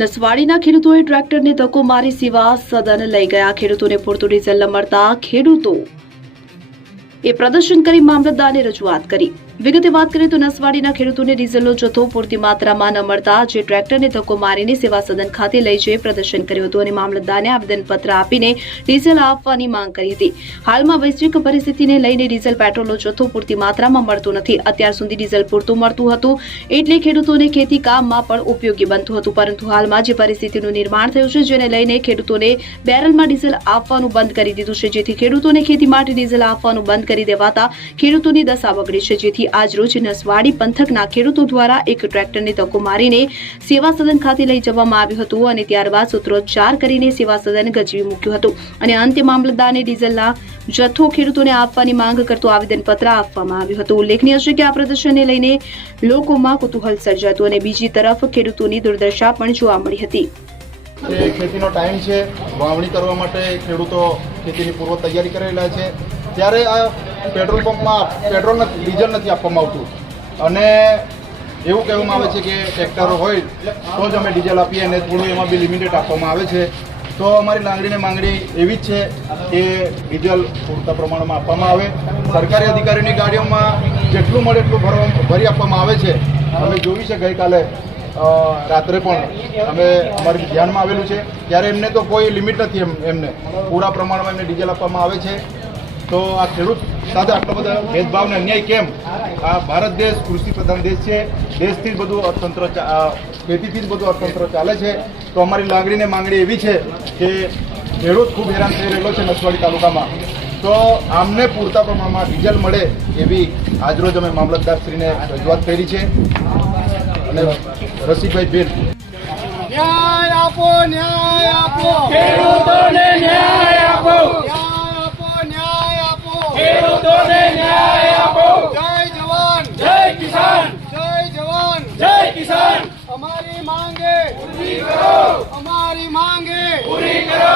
નસવાડીના ખેડૂતોએ ટ્રેક્ટરને ધક્કો મારી સેવા સદન લઈ ગયા। ખેડૂતોને પૂરતું ડીઝલ ન મળતા ખેડૂતોએ પ્રદર્શન કરી મામલતદારને રજૂઆત કરી। વિગતે વાત કરીએ તો નસવાડીના ખેડૂતોને ડીઝલનો જથ્થો પૂરતી માત્રામાં ન મળતા જે ટ્રેક્ટરને ધક્કો મારીને સેવા સદન ખાતે લઈ જઈ પ્રદર્શન કર્યું હતું અને મામલતદારને આવેદનપત્ર આપીને ડીઝલ આપવાની માંગ કરી હતી। હાલમાં વૈશ્વિક પરિસ્થિતિને લઈને ડીઝલ પેટ્રોલનો જથ્થો પૂરતી માત્રામાં મળતો નથી। અત્યાર સુધી ડીઝલ પૂરતું મળતું હતું એટલે ખેડૂતોને ખેતી કામમાં પણ ઉપયોગી બનતું હતું, પરંતુ હાલમાં જે પરિસ્થિતિનું નિર્માણ થયું છે જેને લઈને ખેડૂતોને બેરલમાં ડીઝલ આપવાનું બંધ કરી દીધું છે, જેથી ખેડૂતોને ખેતી માટે ડીઝલ આપવાનું બંધ કરી દેવાતા ખેડૂતોની દશા બગડી છે। જેથી આજરોજ નસવાડી પંથકના ખેડૂતો દ્વારા એક ટ્રેક્ટરને ધક્કો મારીને સેવા સદન ખાતે લઈ જવામાં આવ્યું હતું અને ત્યારબાદ સૂત્રોચ્ચાર કરીને સેવા સદન ગજવી મૂક્યું હતું અને અંતે મામલતદારને ડીઝલના જથ્થો ખેડૂતોને આપવાની માંગ કરતું આવેદનપત્ર આપવામાં આવ્યું હતું। ઉલ્લેખનીય છે કે આ પ્રદર્શનને લઈને લોકોમાં કુતૂહલ સર્જાયું અને બીજી તરફ ખેડૂતોની દુર્દશા પણ જોવા મળી હતી। ખેતીનો ટાઈમ છે, વાવણી કરવા માટે ખેડૂતો ખેતીની પૂર્વ તૈયારી કરી રહ્યા છે, ત્યારે આ પેટ્રોલ પંપમાં પેટ્રોલ ડીઝલ નથી આપવામાં આવતું અને એવું કહેવામાં આવે છે કે ટ્રેક્ટરો હોય તો જ અમે ડીઝલ આપીએ અને થોડું એમાં બી લિમિટેડ આપવામાં આવે છે। તો અમારી માંગણી એવી જ છે કે ડીઝલ પૂરતા પ્રમાણમાં આપવામાં આવે। સરકારી અધિકારીની ગાડીઓમાં જેટલું મળે એટલું ભરી આપવામાં આવે છે। અમે જોયું છે ગઈકાલે રાત્રે પણ અમે અમારી ધ્યાનમાં આવેલું છે, ત્યારે એમને તો કોઈ લિમિટ નથી, એમને પૂરા પ્રમાણમાં એમને ડીઝલ આપવામાં આવે છે। તો આ ખેડૂત સાથે આટલો બધો ભેદભાવ ને અન્યાય કેમ? આ ભારત દેશ કૃષિ પ્રધાન દેશ છે, દેશથી જ બધું અર્થતંત્ર ખેતીથી જ બધું અર્થતંત્ર ચાલે છે। તો અમારી માંગણી એવી છે કે ખેડૂત ખૂબ હેરાન થઈ રહેલો છે નસવાડી તાલુકામાં, તો આમને પૂરતા પ્રમાણમાં ડીઝલ મળે એવી આજરોજ અમે મામલતદારશ્રીને રજૂઆત કરી છે। અને રસિકભાઈ બેન, ન્યાય આપો, ન્યાય આપો, ખેડૂતોને ન્યાય આપો, ન્યાય આપો, ખેડૂતોને ન્યાય આપો। જય જવાન, જય કિસાન, જય જવાન, જય કિસાન, અમારી માંગે પૂરી કરો, અમારી માંગે પૂરી કરો।